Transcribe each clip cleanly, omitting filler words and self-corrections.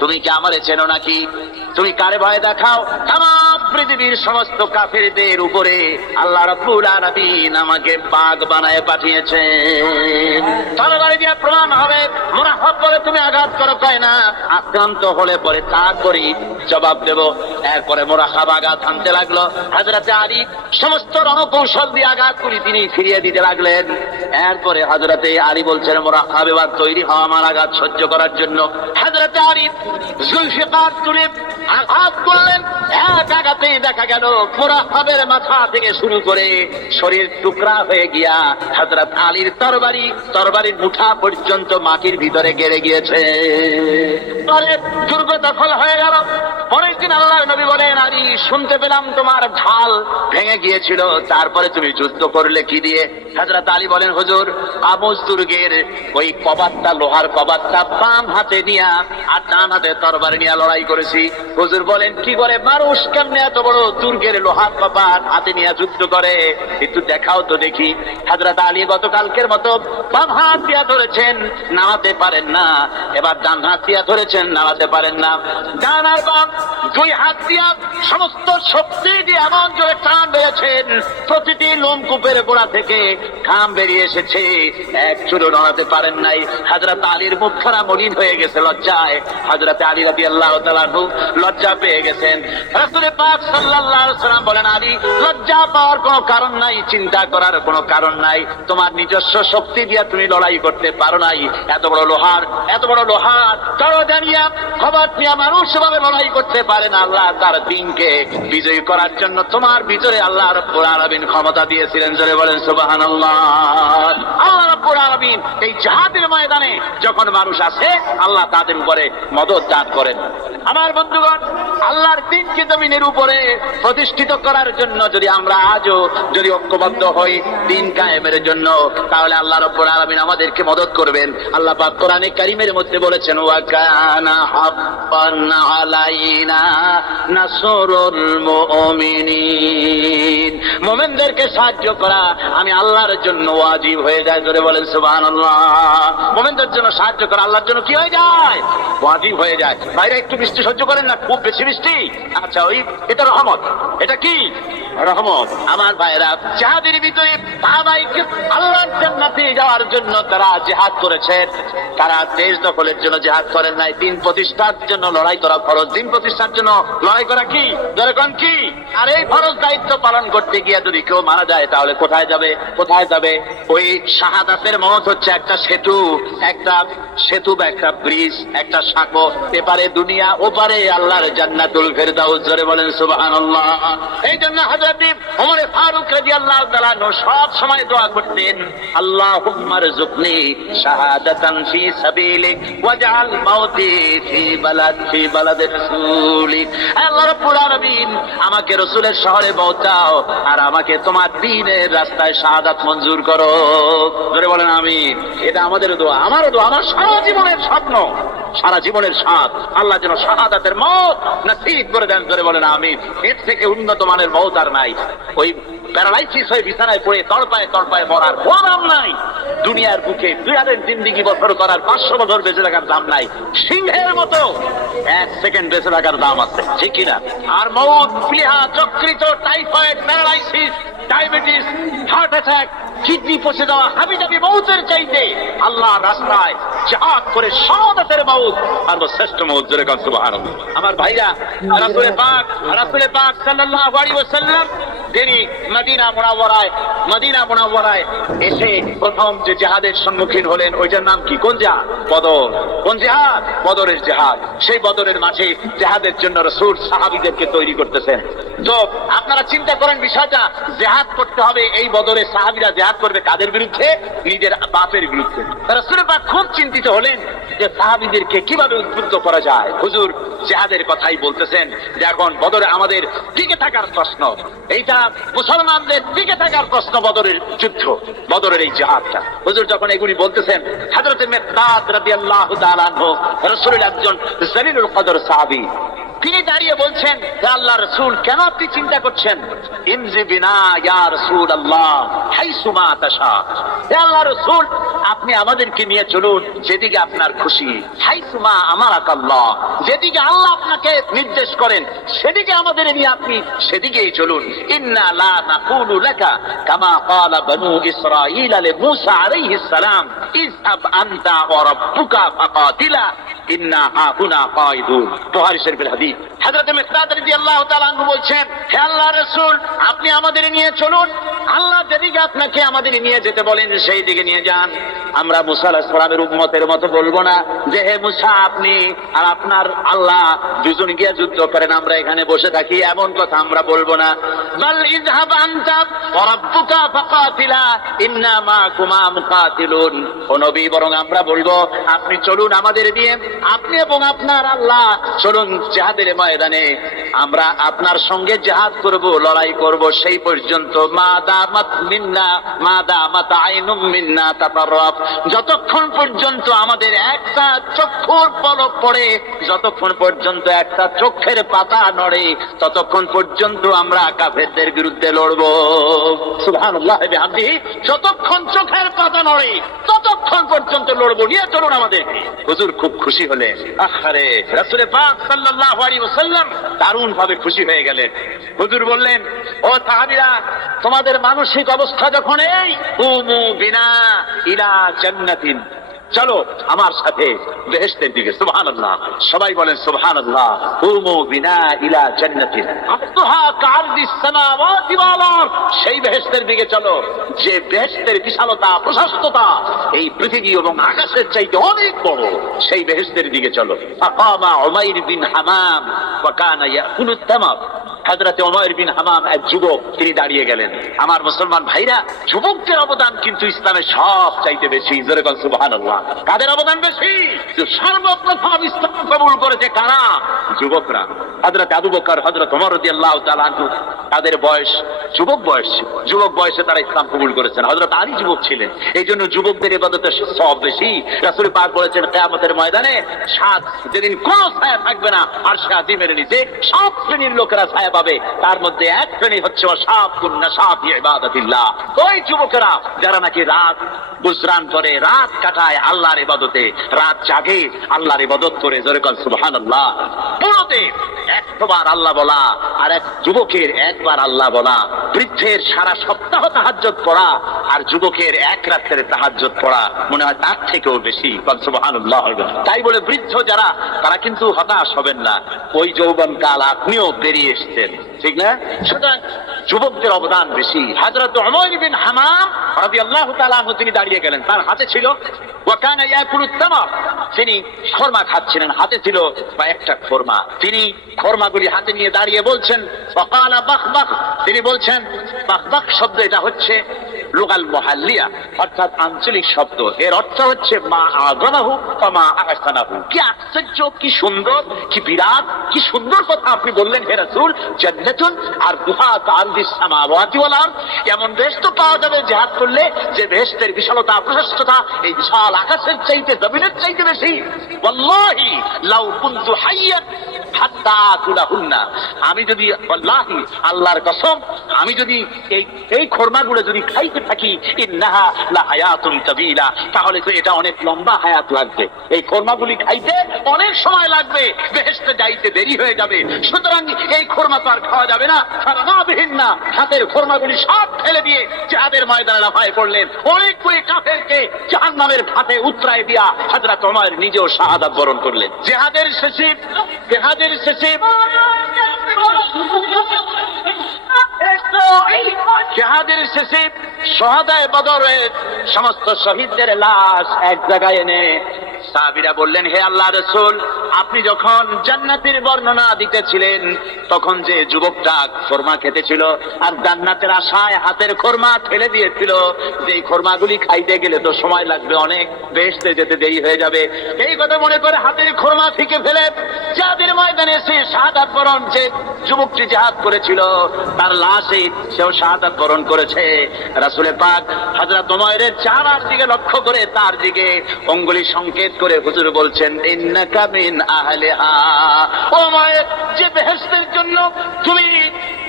তুমি কি আমারে চেনো নাকি? তুমি কারে ভয় দেখাও? তামাম পৃথিবীর সমস্ত কাফেরদের উপরে আল্লাহ রাব্বুল আলামিন আমাকে বাঘ বানায় পাঠিয়েছেন। তরবারি দিয়ে প্রমাণ হবে, মুনাফিক বলে তুমি আঘাত করো, কয় না আক্রান্ত হলে পরে তা করি জবাব দেব। এরপরে মুনাফিক আঘাত আনতে লাগলো। হযরতে আলী সমস্ত রণকৌশল দিয়ে আঘাতগুলি তিনি ফিরিয়ে দিতে লাগলেন। এরপরে হযরতে আলী বলছেন, মুনাফিক এবার তৈরি হও আমার আঘাত সহ্য করার জন্য। হযরতে আলী জুলফিকার তুলে আঘাত করলেন। এক আঘাতেই দেখা গেল মুনাফিকের মাথা থেকে শুরু করে শরীর টুকরা হয়ে গিয়া হযরত আলীর তরবারির মুঠা পর্যন্ত মাটির ভিতরে গেড়ে গিয়েছে। পরে দুর্গ দখল হয়ে গেল। পরের দিন আল্লাহর নবী বলেন, আলী শুনতে পেলাম তোমার ঢাল ভেঙে গিয়েছিল, তারপরে তুমি যুদ্ধ করলে কি দিয়ে? হযরত আলী বলেন, হুজুর আবুস দুর্গের ওই কবাতটা, লোহার কবাতটা বাম হাতে নিয়া আর ডান হাতে তরবারি নিয়ে লড়াই করেছি। হুজুর বলেন, কি করে মানুষ কেমনে এত বড় দুর্গের লোহার কবাত হাতে নিয়ে যুদ্ধ করে? একটু দেখাও তো দেখি। হযরত আলী গতকালকের মতো বাম হাত দিয়া ধরেছেন, নামাতে পারেন না। এবার ডান হাত দিয়া ধরেছেন, নামাতে পারেন না। ডান আর বাম দুই হাত দিয়া সমস্ত শক্তি দিয়ে এমন জোরে টান বেড়েছেন, প্রতিটি লোমকূপের গোড়া থেকে ঘাম বেরিয়ে এসেছে, এক চুলো নড়াতে পারেন নাই। হযরত আলীর মুখখানা মলিন হয়ে গেছে লজ্জায়। হযরত আলী রাদিয়াল্লাহু তাআলা লজ্জা পেয়ে গেছেন। রাসূল পাক সাল্লাল্লাহু আলাইহি ওয়াসাল্লাম বলেন, আলী লজ্জা পাওয়ার কোনো কারণ নাই, চিন্তা করার কোনো কারণ নাই। তোমার নিজস্ব শক্তি দিয়ে তুমি লড়াই করতে পারো নাই। এত বড় লোহার দরজা নিয়ে খবর নিয়ে মানুষ সেভাবে লড়াই করতে পারে না। আল্লাহ তার দ্বীনকে বিজয়ী করার জন্য তোমার ভিতরে আল্লাহ রাব্বুল আলামিন ক্ষমতা দিয়েছিলেন। জোরে বলেন সুবহানাল্লাহ। আল্লাহ রাব্বুল আলামিন এই জিহাদের ময়দানে যখন মানুষ আসে, আল্লাহ তাদের উপরে মদদ দান করেন। আমার বন্ধুগণ, আল্লাহর দ্বীনকে জমিনের উপরে প্রতিষ্ঠিত করার জন্য যদি আমরা আজও যদি ঐক্যবদ্ধ হই দ্বীন কায়েমের জন্য, তাহলে আল্লাহ রাব্বুল আলামিন আমাদেরকে মদদ করবেন। আল্লাহ পাক কোরআনে কারীমের মধ্যে বলেছেন, ওয়া কানা হাক্কান আলাইনা নাসরুল মুমিনিন। মুমিনদেরকে সাহায্য করা আমি আল্লাহর জন্য ওয়াজিব হয়ে যায়। জোরে বলেন সুবহানাল্লাহ। মুমিনদের জন্য সাহায্য করা আল্লাহর জন্য কি হয়ে যায়? ওয়াজিব হয়ে যায়। বাইরে একটু বৃষ্টি সহ্য করেন না, খুব বেশি বৃষ্টি, আচ্ছা ওই এটা রহমত। এটা কি রহমত? আমার ভাইরা, জিহাদের ভিতরে সাহাবায়ে আল্লাহর জান্নাতে যাওয়ার জন্য তারা জিহাদ করেছেন। তারা দেশ দখলের জন্য জিহাদ করেন নাই, দ্বীন প্রতিষ্ঠার জন্য লড়াই করা ফরজ। দ্বীন প্রতিষ্ঠার জন্য লড়াই করা কি দরকার কি? আর এই ফরজ দায়িত্ব পালন করতে গিয়ে যদি কেউ মারা যায়, তাহলে কোথায় যাবে? ওই শাহাদাতের মত হচ্ছে একটা সেতু বা একটা ব্রিজ, একটা সাঁকো, এপারে দুনিয়া, ওপারে আল্লাহর জান্নাতুল ফেরদাউস। জোরে বলেন সুবহানাল্লাহ। এই জন্য হযরত ওমর ফারুক রাদিয়াল্লাহু তাআলা সব সময় দোয়া করতেন, আল্লাহুম্মা রযুকনি শাহাদাতান ফি সাবিলিক ওয়াজআল মাউতি ফি বালাদি রাসূলিক। আল্লাহ রাব্বুল আলামিন আমাকে রাসূলের শহরে পৌঁছাও আর আমাকে তোমার দ্বীনের রাস্তায় শাহাদাত মঞ্জুর করো। জোরে বলেন আমিন। এটা আমাদের দোয়া, আমারও দোয়া, আমার সারা জীবনের স্বপ্ন, সারা জীবনের স্বাদ আল্লাহ যেন শাহাদাতের মওত নসিব করে দেন। জোরে বলেন আমিন। এর থেকে উন্নত মানের মওত আর নাই। ওই প্যারালাইসিস হয়ে বিছানায় পড়ে তড়পায় মরার কোনো দাম নাই। দুনিয়ার বুকে দুনিয়ার জিন্দেগি বছর করার 500 বছর বেঁচে থাকার দাম নাই। সিংহের মতো 1 সেকেন্ড বেঁচে থাকার দাম আছে, ঠিক কিনা? আর মওত, প্লিহা, যকৃত, typhoid, paralysis, diabetes, heart attack, kidney পচে যাওয়া, হাবিজাবি মওতের চাইতে আল্লাহর রাস্তায় জিহাদ করে শাহাদাতের মওত সর্বশ্রেষ্ঠ মওত। জোরে বলেন সুবহানাল্লাহ। আমার ভাইরা, রাসূল পাক সাল্লাল্লাহু আলাইহি ওয়াসাল্লাম তিনি মদিনা মুনাওয়ারায় এসে প্রথম যে জিহাদের সম্মুখীন হলেন, ওইটার নাম কি? কোন জিহাদ? বদর। কোন জিহাদ? বদরের জিহাদ। সেই বদরের মাঠে জিহাদের জন্য রাসূল সাহাবীদেরকে তৈরি করতেছেন। তো আপনারা চিন্তা করেন বিষয়টা, জিহাদ করতে হবে, এই বদরে সাহাবীরা জিহাদ করবে কাদের বিরুদ্ধে? নিজের বাপের বিরুদ্ধে। রাসূল পাক খুব চিন্তিত হলেন যে সাহাবীদেরকে কিভাবে উদ্বুদ্ধ করা যায়। হুজুর জিহাদের কথাই বলতেছেন যে এখন বদরে আমাদের টিকে থাকার প্রশ্ন, এইটা মুসলমানদের টিকে থাকার প্রশ্ন, বদরের যুদ্ধ, বদরের এই জিহাদটা। হুজুর যখন এগুলি বলতেছেন, হযরত মিকদাদ রাদিয়াল্লাহু তাআলা আনহু রাসূলের একজন জলিলুল কদর সাহাবী, তিনি দাঁড়িয়ে বলছেন, হে আল্লাহর রাসূল, কেন আপনি চিন্তা করছেন? ইমজি বিনা ইয়া রাসূলুল্লাহ হাইসুমা তাশা। হে আল্লাহর রাসূল, আপনি আমাদেরকে নিয়ে চলুন যেদিকে আপনার খুশি। হাইসুমা আমারাকাল্লাহ, যেদিকে আল্লাহ আপনাকে নির্দেশ করেন সেদিকে আমাদের নিয়ে আপনি সেদিকেই চলুন। ইন্না লা নাকুলু লাকা কামা ক্বালা বনু ইসরাঈল লিমূসা আলাইহিস সালাম ইযহাব আনতা ওয়া রাব্বুকা ফাকাতিলা ইন্না হাহুনা কায়িদুন। বুখারী শরীফের হাদিস। হযরত মিকদাদ রাদিয়াল্লাহু তাআলা আনহু বলছেন, হে আল্লাহর রাসূল, আপনি আমাদের নিয়ে চলুন, আল্লাহ যেদিকে আপনাকে আমাদের নিয়ে যেতে বলেন সেই দিকে নিয়ে যান। আমরা মুসা আলাইহিস সালামের উম্মতের মতো বলবো না যে হে মুসা, আপনি আর আপনার আল্লাহ দুজন গিয়ে যুদ্ধ করেন, আমরা এখানে বসে থাকি, এমন কথা আমরা বলবো না। বাল ইযহাব আনতা ওয়া রাব্বুকা ফাকাতিলা ইন্না মাকুমা মুকাতিলুন। ও নবী, বরং আমরা বলবো আপনি চলুন আমাদের নিয়ে, আপনি এবং আপনার আল্লাহ চলুন জিহাদের ময়দানে, আমরা আপনার সঙ্গে জিহাদ করব, লড়াই করব সেই পর্যন্ত। মা দামাত মিন্না মা দামাত আইনুম মিন্না তাতারাফ, যতক্ষণ পর্যন্ত আমাদের একটা চক্ষুর পলক পড়ে, যতক্ষণ পর্যন্ত একটা চোখের পাতা নড়ে, ততক্ষণ পর্যন্ত আমরা কাফেরদের বিরুদ্ধে লড়ব। সুবহানাল্লাহ ওয়া বিহামদিহি, যতক্ষণ চোখের পাতা নড়ে ততক্ষণ পর্যন্ত লড়ব, নিয়ে চলুন আমাদের। হুজুর খুব খুশি হলেন। আহারে, রাসূল পাক সাল্লাল্লাহু আলাইহি ওয়াসাল্লাম দারুণ ভাবে খুশি হয়ে গেলেন। হুজুর বললেন, ও সাহাবীরা, তোমাদের মানসিক অবস্থা যখন এই, কুমু বিনা ইলা জান্নাতিন, চলো আমার সাথে বেহেশতের দিকে। সুবহানাল্লাহ, সবাই বলেন সুবহানাল্লাহ। কুমু বিনা ইলা জান্নাতিন আরদুহা কাআরদিস সামাওয়াতি ওয়াল আরদ, সেই বেহেশতের দিকে চলো যে বেহেশতের বিশালতা প্রশস্ততা এই পৃথিবী এবং আকাশের চাইতে অনেক বড়, সেই বেহেশতের দিকে চলো। ফাকামা উমাইর বিন হামাম ওয়া কানা ইয়াকুলুত তামার। হযরত উমাইর বিন হামাম এক যুবক, তিনি দাঁড়িয়ে গেলেন। আমার মুসলমান ভাইরা, যুবকদের অবদান কিন্তু ইসলামে সব চাইতে বেশি। জোরে বল সুবহানাল্লাহ। কাদের অবদান বেশি? সর্বপ্রথম ইসলাম কবুল করেছে কারা? যুবকরা। হযরত আবু বকর, হযরত ওমর রাদিয়াল্লাহু তাআলা আনহু, তাদের বয়স যুবক বয়স, যুবক বয়সে তারা ইসলাম কবুল করেছেন। হযরত আলী যুবক ছিলেন, এই জন্য যুবকদের ইবাদতের সব বেশি। রাসূল পাক বলেছেন, কিয়ামতের ময়দানে সাত, যেদিন কোনো ছায়া থাকবে না আরশে আজিমের নিচে, সব শ্রেণীর লোকেরা ছায়া পাবে। তার মধ্যে এক শ্রেণী হচ্ছে ওয়াশাবুন নাশা ফি ইবাদাতিল্লাহ, ওই যুবকেরা যারা নাকি রাত গুজরান করে, রাত কাটায় আল্লাহর ইবাদতে, রাত জাগে আল্লাহর ইবাদত করে। জোরে বল সুবহানাল্লাহ। পুরোতে একবার আল্লাহ বলা আর এক যুবকের একবার আল্লাহ বলা, বৃদ্ধের সারা সপ্তাহ তাহাজ্জুদ পড়া আর যুবকের এক রাতের তাহাজ্জুদ পড়া মনে হয় তার থেকেও বেশি। বল সুবহানাল্লাহ। তাই বলে বৃদ্ধ যারা, তারা কিন্তু হতাশ হবেন না, ওই যৌবন কাল আপনিও বেরিয়ে এসেছেন, ঠিক না? সুতরাং যুবকদের অবদান বেশি। হযরত উমাইর বিন হামাম রাদিয়াল্লাহু তাআলা আনহু, তিনি দাঁড়িয়ে গেলেন, তার হাতে ছিল ওয়া কানা ইয়াকুলুত তামার, তিনি খরমা খাচ্ছিলেন, হাতে ছিল কয়েকটা খরমা। তিনি খরমাগুলি হাতে নিয়ে দাঁড়িয়ে বলছেন, ফাকালা বাখবাখ, তিনি বলছেন, বাখবাখ শব্দ এটা হচ্ছে লুগাল মুহাল্লিয়া, অর্থাৎ আঞ্চলিক শব্দ। এর অর্থ হচ্ছে মা আযমাহু ওয়া মা আহসানাহু। কি আশ্চর্য, কি সুন্দর, কি বিরাট, কি সুন্দর কথা আপনি বললেন হে রাসূল। জান্নাতুন আরদুহা কাআরদিস সামাওয়াতি ওয়াল আরদ, এমন বেহেশত তো পাওয়া যাবে জিহাদ করলে যে বেহেশতের বিশালতা প্রশস্ততা এই বিশাল আকাশের চাইতে, জমিনের চাইতে বেশি। ওয়াল্লাহি লাউ কুনতু হাইয়ান হাত্তা আকুলাহুন্না, আমি যদি, ওয়াল্লাহি আল্লাহর কসম, আমি যদি এই খরমাগুলো যদি খাইতে থাকি, ইন্নাহা লা হায়াতুন তাবিলা, তাহলে তো এটা অনেক লম্বা হায়াত লাগবে। এই খরমাগুলি খাইতে অনেক সময় লাগবে, বেহেশতে যাইতে দেরি হয়ে যাবে। সুতরাং এই খরমা তো আর খাওয়া যাবে না। সারাবিহীন না, হাতের খরমাগুলি সব ফেলে দিয়ে জিহাদের ময়দানে লাফায় পড়লেন। অনেকগুলি কাফেরকে জাহান্নামের ঘাটে উতরায় দিয়া হযরত ওমর নিজেও শাহাদাত বরণ করলেন। জিহাদের শেষে জিহাদের শেষে শহাদায়ে বদরের সমস্ত শহীদদের লাশ এক জায়গায় এনে সাহাবীরা বললেন, হে আল্লাহর রাসূল, আপনি যখন জান্নাতের বর্ণনা দিতেছিলেন তখন যে যুবকটা খরমা খেতেছিল আর জান্নাতের আশায় হাতের খরমা ফেলে দিয়েছিল, যে খরমাগুলি খাইতে গেলে তো সময় লাগবে অনেক, বেহেশতে যেতে দেরি হয়ে যাবে, এই কথা মনে করে হাতের খরমা থেকে ফেলে জিহাদের ময়দানে সে শাহাদাত বরণ, যে যুবকটি জিহাদ করেছিল তার লাশে সেও শাহাদাত বরণ করেছে। রাসূলে পাক হযরত উমাইরের চেহারার দিকে লক্ষ্য করে তার দিকে অঙ্গুলি সংকেত করে হুজুর বলছেন, ইন্নাকা মিন আহলিহা। ও উমাইর, যে বেহেশতের জন্য তুমি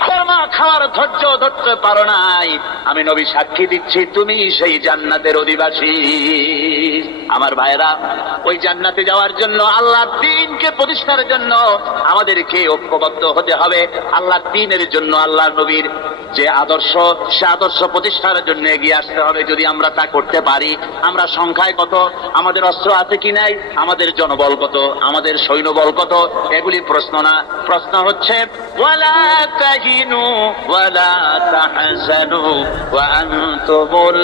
খরমা খাওয়ার ধৈর্য ধরতে পারো নাই, আমি নবী সাক্ষী দিচ্ছি তুমি সেই জান্নাতের অধিবাসী। আমার ভাইরা, ওই জান্নাতে যাওয়ার জন্য, আল্লাহর দ্বীনকে প্রতিষ্ঠার জন্য আমাদেরকে ঐক্যবদ্ধ হতে হবে। আল্লাহর দ্বীনের জন্য আল্লাহর নবীর যে আদর্শ, সে আদর্শ প্রতিষ্ঠার জন্য এগিয়ে আসতে হবে। যদি আমরা তা করতে পারি, আমরা সংখ্যায় কত, আমাদের অস্ত্র আছে কি নাই, আমাদের জনবল কত, আমাদের সৈন্যবল কত, এগুলি প্রশ্ন না। প্রশ্ন হচ্ছে ওয়ালা তাহিনু ওয়ালা তাহজানু ওয়া আনতুমুল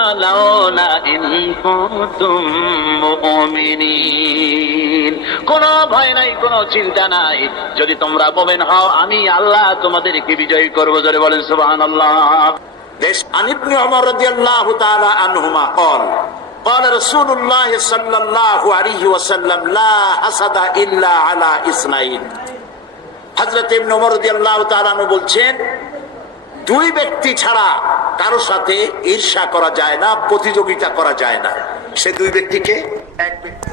আলাউনা ইন কুনতুম মুমিনিন। কোনো ভয় নাই, কোনো চিন্তা নাই, যদি তোমরা মুমিন হও আমি আল্লাহ তোমাদেরকে বিজয়ী করব। জোরে বলেন সুবহানাল্লাহ। عن ابن عمر رضي الله تعالى عنهما قال قال رسول الله صلى الله عليه وسلم لا حسد إلا على اثنين। হযরত ইবনে ওমর রাদিয়াল্লাহু তাআলা আনহু বলছেন, দুই ব্যক্তি ছাড়া কারো সাথে ঈর্ষা করা যায় না, প্রতিযোগিতা করা যায় না। সে দুই ব্যক্তিকে এক ব্যক্তি